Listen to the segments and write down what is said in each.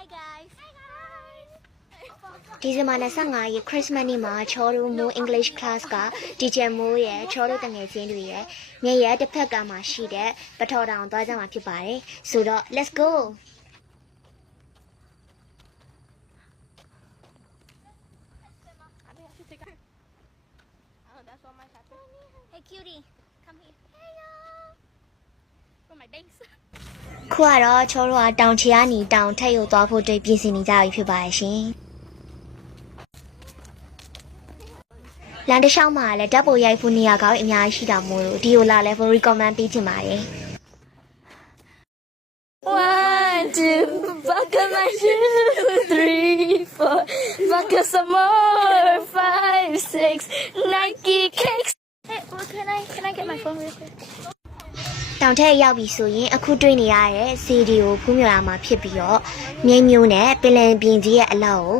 Hi guys. ဒီဇင်ဘာ25ရက်ခရစ်စမတ်နေ့မှာချောတို့မိုး English class က teacher မိုးရဲ့ချောတို့တငယ်ချင်းတွေရဲ့ညရဲ့တစ်ဖက်ကမှရှိတဲ့ပထော်တောင်သွားကြမှာဖြစ်ပါတယ်ဆိုတော့ let's go Hey cutie, come here. Hello. For my days. ခုကတော့ချောတို့ကတောင်ချီကနေတောင်ထက်ရုပ်သွားဖို့အတွက်ပြင်ဆင်နေကြပြီဖြစ်ပါတယ်ရှင်လန်တလျှောက်မှာလည်းဓာတ်ပုံရိုက်ဖို့နေရာကောင်းအများကြီးရှိတာမို့လို့ဒီကိုလာလဲဖို့ recommend ပေးချင်ပါတယ် 1, 2, buckle my shoes. 3, 4, buckle some more. 5, 6, Nike cakes. Hey, well, can I get my phone real quick? တောင်ထက်ရောက်ပြီဆိုရင်အခုတွေ့နေရတဲ့စီဒီကိုဖူးမြော်ရမှာဖြစ်ပြီးတော့မြိတ်မျိုးနဲ့ပင်လယ်ပြင်ကြီးရဲ့အလောက်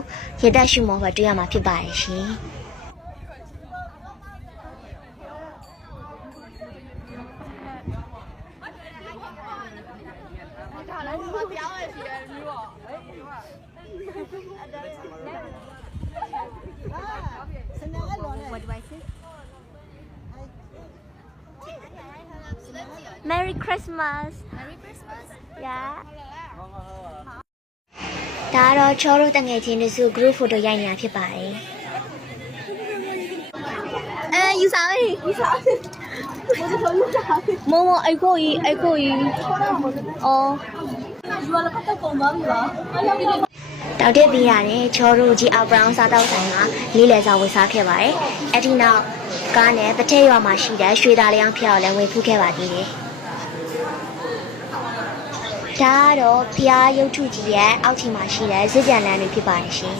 ကိုရသက်ရှုမော်ဘတွေ့ရမှာဖြစ်ပါတယ်ရှင်Merry Christmas. Merry Christmas. Yeah. ဒါတော့ချောတို့တငယ်ချင်းတွေစု group photo ရိုက်နေတာဖြစ်ပါတယ်ယူစားပြီမောအိုက်ကိုကြီးအော်ယူလာကတော့ပုံပါပြီပါတောက်တက်ပြီးရတယ်ချောတို့ကြီးအောက်ဘရောင်းစားတောက်ဆိုင်ကလေးလည်စာဝယ်စားခဲ့ပါတယ်အဲ့ဒီနောက်ကားနဲ့တထက်ရွာမှာရှိတဲ့ရွှေသားလျောင်းဖျောက်လည်းဝင်ဖူးခဲ့ပါသေးတယ်ဒါကတော့ဖျားရုပ်ထုကြီးရဲ့အောက်ခြေမှာရှိတဲ့စစ်ကြံလမ်းတွေဖြစ်ပါတယ်ရှင်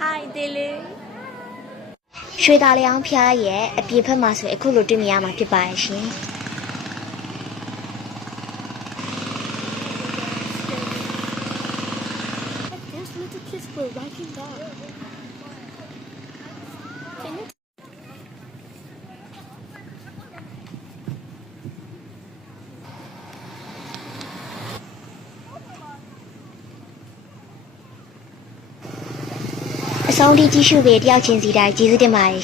Hi Dele ရွှေသားလျောင်းဖျားရဲ့အပြင်ဘက်မှာဆိုအခုလိုတွေ့မြင်ရမှာဖြစ်ပါတယ်ရှင် Those little kids were walking down. Can you အဆုံးထိကြည့်ရှုပေးတယောက်ချင်းစီတိုင်းကျေးဇူးတင်ပါတယ်